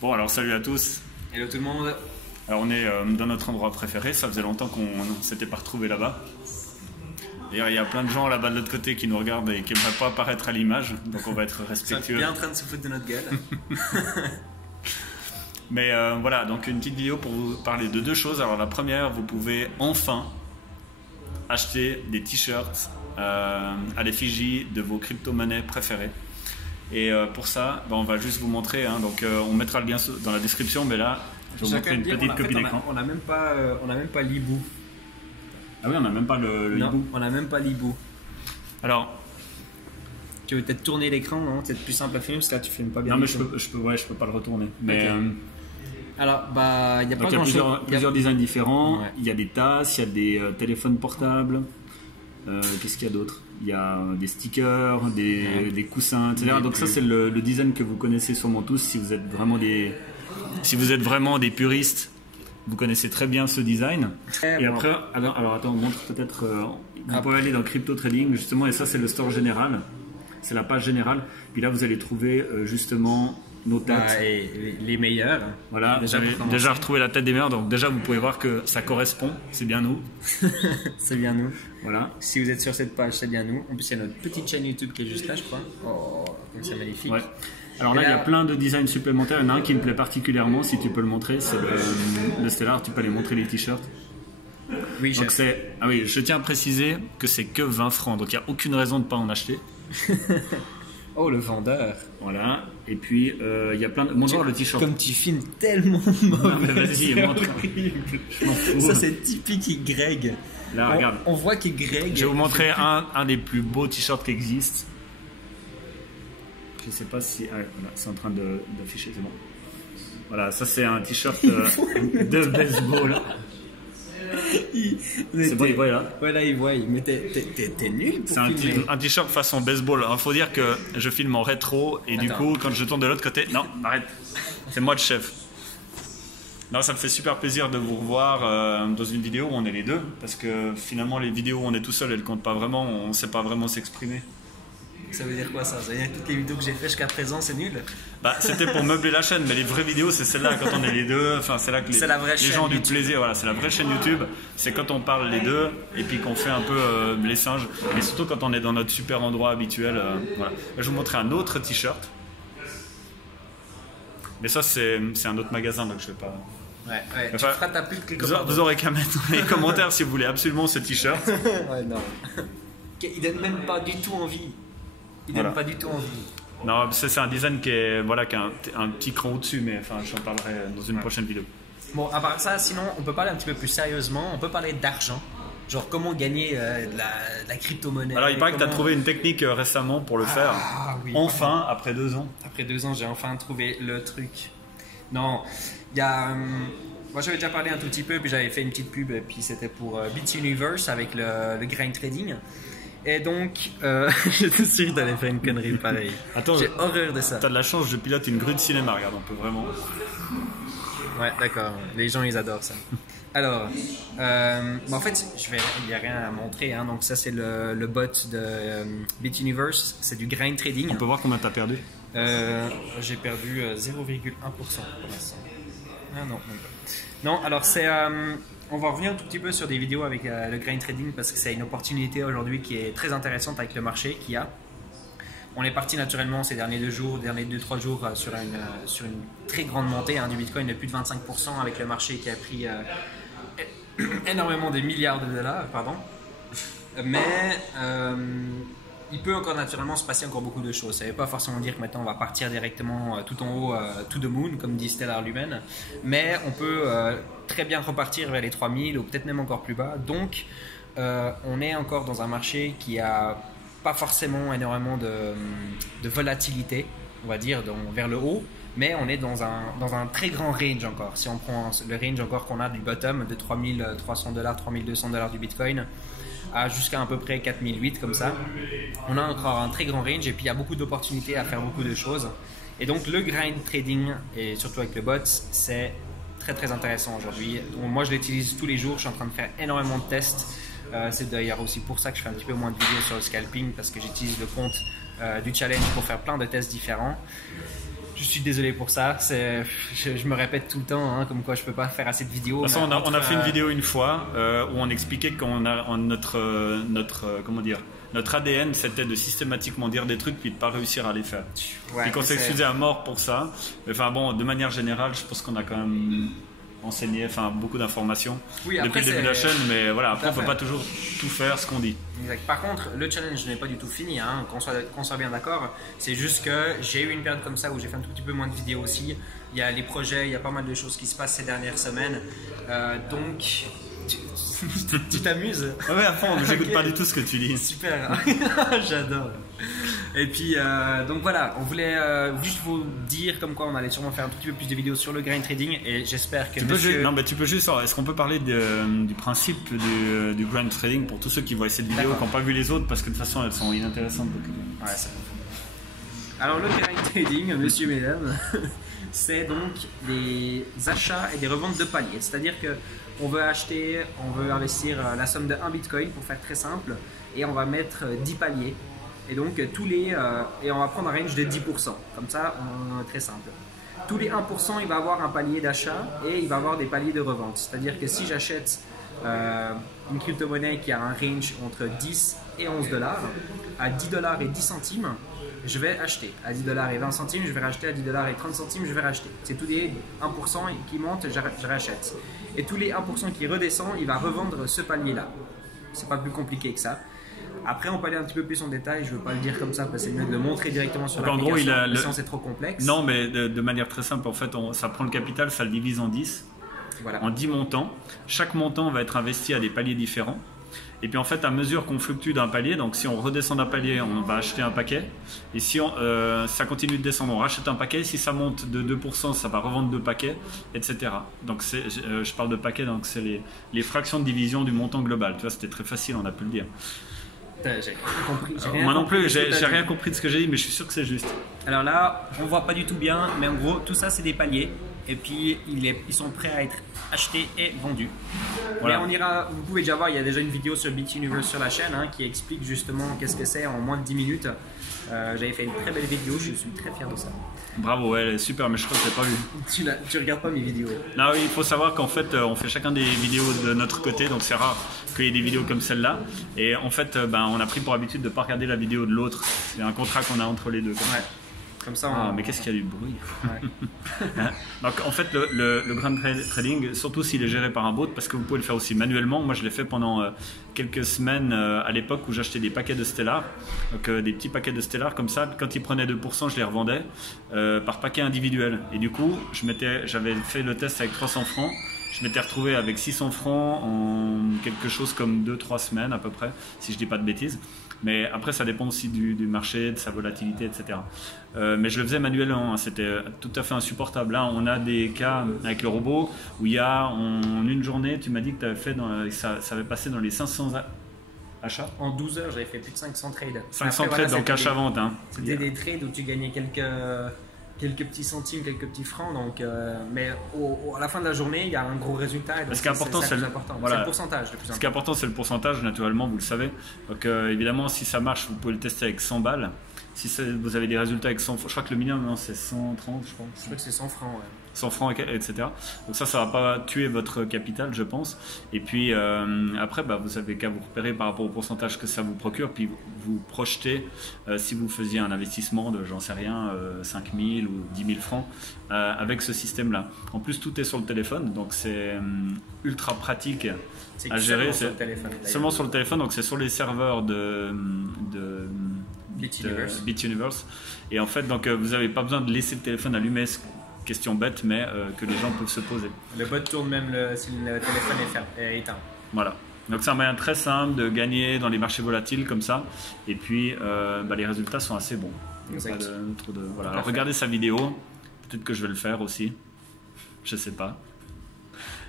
Bon, alors salut à tous. Hello tout le monde. Alors on est dans notre endroit préféré, ça faisait longtemps qu'on ne s'était pas retrouvé là-bas. D'ailleurs, il y a plein de gens là-bas de l'autre côté qui nous regardent et qui n'aimeraient pas apparaître à l'image, donc on va être respectueux. Ils sont bien en train de se foutre de notre gueule. Mais voilà, donc une petite vidéo pour vous parler de deux choses. Alors la première, vous pouvez enfin acheter des t-shirts à l'effigie de vos crypto-monnaies préférées. Et pour ça, on va juste vous montrer, hein, donc on mettra le lien dans la description, mais là, je vais vous montrer une petite copie d'écran. On n'a même pas l'hibou. Ah oui, on n'a même pas le hibou. On n'a même pas l'hibou. Alors, tu veux peut-être tourner l'écran, non? C'est plus simple à filmer parce que là tu filmes pas bien. Non, mais je peux pas le retourner. Mais okay. Alors, il y a pas grand-chose. Plusieurs designs différents. Ouais. Il y a des tasses, il y a des téléphones portables. Qu'est-ce qu'il y a d'autre? Il y a des stickers, des coussins, etc. Donc ça, c'est le design que vous connaissez sûrement tous. Si vous êtes vraiment des puristes, vous connaissez très bien ce design. Et après, alors attends, on montre peut-être. Vous pouvez aller dans Crypto Trading justement, et ça c'est le store général. C'est la page générale. Puis là, vous allez trouver justement nos têtes. Et les meilleurs. Voilà, déjà retrouvé la tête des meilleurs. Donc déjà, vous pouvez voir que ça correspond. C'est bien nous. C'est bien nous. Voilà. Si vous êtes sur cette page, c'est bien nous. En plus, il y a notre petite chaîne YouTube qui est juste là, je crois. Oh, c'est magnifique. Ouais. Alors là, il y a plein de designs supplémentaires. Il y en a un qui me plaît particulièrement, si tu peux le montrer. C'est le Stellar. Tu peux aller montrer les t-shirts. Oui, donc oui, je tiens à préciser que c'est que 20 francs. Donc il n'y a aucune raison de ne pas en acheter. Oh, le vendeur. Voilà. Et puis, il y a plein de... Montre le t-shirt. Comme tu filmes tellement mauvais. Vas-y, montre. Ça, c'est typique Y. Là, regarde. On voit qu'Y... Je vais vous montrer un des plus beaux t-shirts qui existent. Je sais pas si... Ah, voilà, c'est en train d'afficher, c'est bon. Voilà, ça c'est un t-shirt de baseball. C'est bon, il voit là. Ouais, là il voit, mais t'es nul pour filmer. C'est un t-shirt façon baseball. Il faut dire que je filme en rétro et du coup, quand je tourne de l'autre côté... Non, arrête. C'est moi le chef. Non, ça me fait super plaisir de vous revoir dans une vidéo où on est les deux. Parce que finalement, les vidéos où on est tout seul, elles comptent pas vraiment. On ne sait pas vraiment s'exprimer. Ça veut dire quoi ça? Ça veut dire que toutes les vidéos que j'ai faites jusqu'à présent, c'est nul? C'était pour meubler la chaîne, mais les vraies vidéos, c'est celle-là quand on est les deux. Enfin, c'est là que les gens ont du plaisir. Voilà, c'est la vraie chaîne YouTube. C'est quand on parle les deux et puis qu'on fait un peu les singes. Et surtout quand on est dans notre super endroit habituel. Voilà. Je vais vous montrer un autre t-shirt. Mais ça, c'est un autre magasin, donc je vais pas. Ouais. Enfin, tu feras ta pub quelque part. Vous aurez qu'à mettre dans les commentaires si vous voulez absolument ce t-shirt. Ouais, non. Il donne même pas du tout envie. Pas du tout envie. Non, c'est un design qui a un petit cran au-dessus, mais enfin, j'en parlerai dans une prochaine vidéo. Bon, à part ça, sinon, on peut parler un petit peu plus sérieusement. On peut parler d'argent. Genre, comment gagner de la crypto-monnaie. Alors, il paraît que tu as trouvé une technique récemment pour le faire. Oui, enfin, après 2 ans. Après 2 ans, j'ai enfin trouvé le truc. Non, il y a... moi, j'avais déjà parlé un tout petit peu, puis j'avais fait une petite pub, puis c'était pour BitUniverse avec le grain trading. Et donc, j'étais sûr que t'allais faire une connerie pareille. Attends, j'ai horreur de ça. T'as de la chance, je pilote une grue de cinéma, regarde, on peut vraiment... Ouais, d'accord, les gens ils adorent ça. Alors, en fait, il n'y a rien à montrer, hein. Donc ça c'est le bot de BitUniverse, c'est du grain trading. On peut voir combien t'as perdu? J'ai perdu 0,1% pour l'instant. Ah non, non, alors c'est... on va revenir un tout petit peu sur des vidéos avec le grain trading parce que c'est une opportunité aujourd'hui qui est très intéressante avec le marché qu'il y a. On est parti naturellement ces derniers 2-3 jours sur une très grande montée du Bitcoin de plus de 25% avec le marché qui a pris énormément de milliards de dollars. Mais il peut encore naturellement se passer encore beaucoup de choses. Ça ne veut pas forcément dire que maintenant on va partir directement tout en haut, to the moon, comme dit Stellar lui-même. Mais on peut très bien repartir vers les 3000 ou peut-être même encore plus bas. Donc, on est encore dans un marché qui a pas forcément énormément de volatilité, on va dire, vers le haut. Mais on est dans un très grand range encore. Si on prend le range encore qu'on a du bottom de $3,300, $3,200 du Bitcoin, jusqu'à à peu près 4008 comme ça. On a encore un très grand range et puis il y a beaucoup d'opportunités à faire beaucoup de choses. Et donc le grind trading et surtout avec le bot, c'est très très intéressant aujourd'hui. Moi je l'utilise tous les jours, je suis en train de faire énormément de tests. C'est d'ailleurs aussi pour ça que je fais un petit peu moins de vidéos sur le scalping parce que j'utilise le compte du challenge pour faire plein de tests différents. Je suis désolé pour ça. Je me répète tout le temps, hein, comme quoi je peux pas faire assez de vidéos. De toute façon, on a fait une vidéo une fois où on expliquait qu'on a comment dire, notre ADN, c'était de systématiquement dire des trucs puis de pas réussir à les faire. Ouais, et qu'on s'excusait à mort pour ça. Enfin bon, de manière générale, je pense qu'on a quand même enseigné, beaucoup d'informations depuis le début de la chaîne, mais voilà, après on peut pas toujours tout faire ce qu'on dit. Exact. Par contre, le challenge n'est pas du tout fini, hein, qu'on soit bien d'accord. C'est juste que j'ai eu une période comme ça où j'ai fait un tout petit peu moins de vidéos aussi. Il y a les projets, il y a pas mal de choses qui se passent ces dernières semaines. Donc, tu t'amuses? Ouais, à fond, j'écoute pas du tout ce que tu dis. Super, j'adore. Et puis, donc voilà, on voulait juste vous dire comme quoi on allait sûrement faire un tout petit peu plus de vidéos sur le grain trading et j'espère que tu peux juste, est-ce qu'on peut parler du principe du grain trading pour tous ceux qui voient cette vidéo, qui n'ont pas vu les autres, parce que de toute façon elles sont inintéressantes. Ouais, c'est bon. Alors le grain trading, monsieur, mesdames, c'est donc des achats et des reventes de paliers. C'est-à-dire que on veut investir la somme de 1 bitcoin pour faire très simple et on va mettre 10 paliers. Et donc et on va prendre un range de 10%. Comme ça, très simple. Tous les 1%, il va avoir un palier d'achat et il va avoir des paliers de revente. C'est-à-dire que si j'achète une crypto-monnaie qui a un range entre 10 et 11 dollars, à 10 dollars et 10 centimes, je vais acheter. À 10 dollars et 20 centimes, je vais racheter. À 10 dollars et 30 centimes, je vais racheter. C'est tous les 1% qui montent, je rachète. Et tous les 1% qui redescendent, il va revendre ce palier-là. C'est pas plus compliqué que ça. Après, on peut aller un petit peu plus en détail. Je ne veux pas le dire comme ça parce que c'est mieux de le montrer directement sur l'application. En gros, sinon c'est trop complexe. Non, mais de manière très simple, en fait, ça prend le capital, ça le divise en 10. Voilà. En 10 montants. Chaque montant va être investi à des paliers différents. Et puis en fait, à mesure qu'on fluctue d'un palier, donc si on redescend d'un palier, on va acheter un paquet. Et si ça continue de descendre, on rachète un paquet. Si ça monte de 2%, ça va revendre 2 paquets, etc. Donc je parle de paquets, donc c'est les fractions de division du montant global. Tu vois, c'était très facile, on a pu le dire. J'ai compris. Moi non plus, j'ai rien compris de ce que j'ai dit, mais je suis sûr que c'est juste. Alors là, on voit pas du tout bien, mais en gros, tout ça c'est des paliers. Et puis ils sont prêts à être achetés et vendus. Voilà. Mais vous pouvez déjà voir, il y a déjà une vidéo sur BitUniverse sur la chaîne qui explique justement qu'est-ce que c'est en moins de 10 minutes. J'avais fait une très belle vidéo, je suis très fier de ça. Bravo, elle est super, mais je crois que je l'ai pas vu. Tu regardes pas mes vidéos? Non, oui, il faut savoir qu'en fait, on fait chacun des vidéos de notre côté, donc c'est rare qu'il y ait des vidéos comme celle-là. Et en fait, on a pris pour habitude de ne pas regarder la vidéo de l'autre. C'est un contrat qu'on a entre les deux. Comme ça, mais qu'est-ce qu'il y a du bruit. Ouais. Donc en fait, le grain trading, surtout s'il est géré par un bot, parce que vous pouvez le faire aussi manuellement. Moi, je l'ai fait pendant quelques semaines à l'époque où j'achetais des paquets de Stellar, donc des petits paquets de Stellar comme ça. Quand ils prenaient 2%, je les revendais par paquet individuel. Et du coup, j'avais fait le test avec 300 francs. Je m'étais retrouvé avec 600 francs en quelque chose comme 2-3 semaines à peu près, si je dis pas de bêtises. Mais après, ça dépend aussi du marché, de sa volatilité, etc. Mais je le faisais manuellement, c'était tout à fait insupportable. Là, on a des cas avec le robot où il y a en une journée, tu m'as dit que tu avais fait, ça avait passé dans les 500 achats. En 12 heures, j'avais fait plus de 500 trades. 500 trades, voilà, donc achat-vente. C'était des trades où tu gagnais quelques petits centimes, quelques petits francs. Donc, mais à la fin de la journée, il y a un gros résultat. Ce qui est important, c'est le pourcentage. Ce qui est important, c'est le pourcentage, naturellement, vous le savez. Donc, évidemment, si ça marche, vous pouvez le tester avec 100 balles. Si vous avez des résultats avec 100 francs, je crois que le minimum, c'est 130, je crois. Je crois que c'est 100 francs, ouais. 100 francs, etc. Donc ça va pas tuer votre capital, je pense. Et puis après, vous avez qu'à vous repérer par rapport au pourcentage que ça vous procure, puis vous projetez si vous faisiez un investissement de, j'en sais rien, 5 000 ou 10 000 francs avec ce système-là. En plus, tout est sur le téléphone, donc c'est ultra pratique à gérer. Seulement sur le téléphone, donc c'est sur les serveurs de BitUniverse. Et en fait, donc vous n'avez pas besoin de laisser le téléphone allumé. Question bête, mais que les gens peuvent se poser. Le bot tourne même si le téléphone est éteint. Voilà. Donc c'est un moyen très simple de gagner dans les marchés volatiles comme ça. Et puis les résultats sont assez bons. Voilà. Alors regardez sa vidéo. Peut-être que je vais le faire aussi. Je sais pas.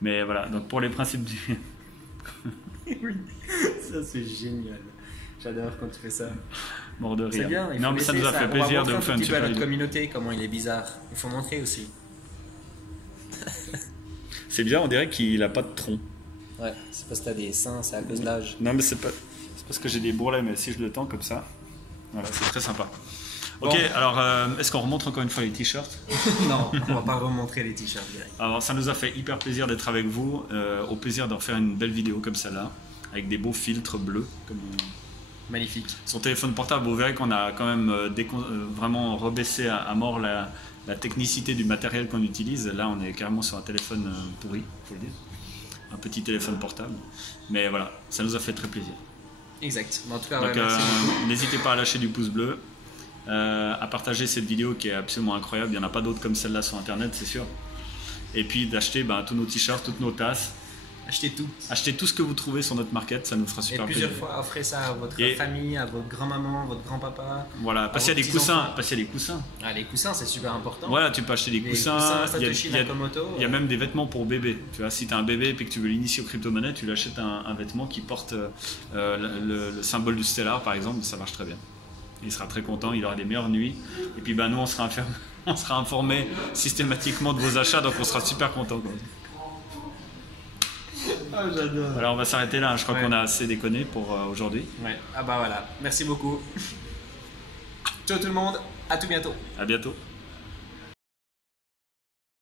Mais voilà. Donc pour les principes du... Oui, ça c'est génial. J'adore quand tu fais ça. Mort de rire. C'est bien. Non, mais ça nous a fait plaisir de vous faire une super vidéo. Notre communauté, comment il est bizarre. Il faut montrer aussi. C'est bien, on dirait qu'il a pas de tronc. Ouais, c'est parce que t'as des seins, c'est à cause de l'âge. Non, mais c'est parce que j'ai des bourrelets, mais si je le tends comme ça, voilà, c'est très sympa. Ok, alors est-ce qu'on remonte encore une fois les t-shirts? Non, on va pas remontrer les t-shirts direct. Alors ça nous a fait hyper plaisir d'être avec vous, au plaisir de refaire une belle vidéo comme celle-là, avec des beaux filtres bleus. Magnifique. Sur téléphone portable, vous verrez qu'on a quand même vraiment rebaissé à mort la technicité du matériel qu'on utilise. Là, on est carrément sur un téléphone pourri, faut le dire. Un petit téléphone portable. Mais voilà, ça nous a fait très plaisir. Exact. En tout cas, Donc, merci beaucoup. n'hésitez pas à lâcher du pouce bleu, à partager cette vidéo qui est absolument incroyable. Il n'y en a pas d'autres comme celle-là sur internet, c'est sûr. Et puis d'acheter tous nos t-shirts, toutes nos tasses. Achetez tout. Achetez tout ce que vous trouvez sur notre market, ça nous fera Et super plusieurs plaisir. fois, offrez ça à votre Et- famille, à votre grand-maman, votre grand-papa. Voilà, passer à vos des coussins. petits-enfants. Passer à des coussins. Ah, les coussins, c'est super important. Voilà, tu peux acheter des Les coussins. Satoshi Nakamoto. Il y a même des vêtements pour bébé. Tu vois, si tu as un bébé et que tu veux l'initier aux crypto-monnaies, tu lui achètes un vêtement qui porte le symbole du Stellar, par exemple, ça marche très bien. Il sera très content, il aura des meilleures nuits. Et puis nous, on sera informé systématiquement de vos achats, donc on sera super content. Ah, j'adore. Voilà, on va s'arrêter là. Je crois Ouais. qu'on a assez déconné pour aujourd'hui. Ouais. Ah bah voilà. Merci beaucoup. Ciao tout le monde. À tout bientôt. À bientôt.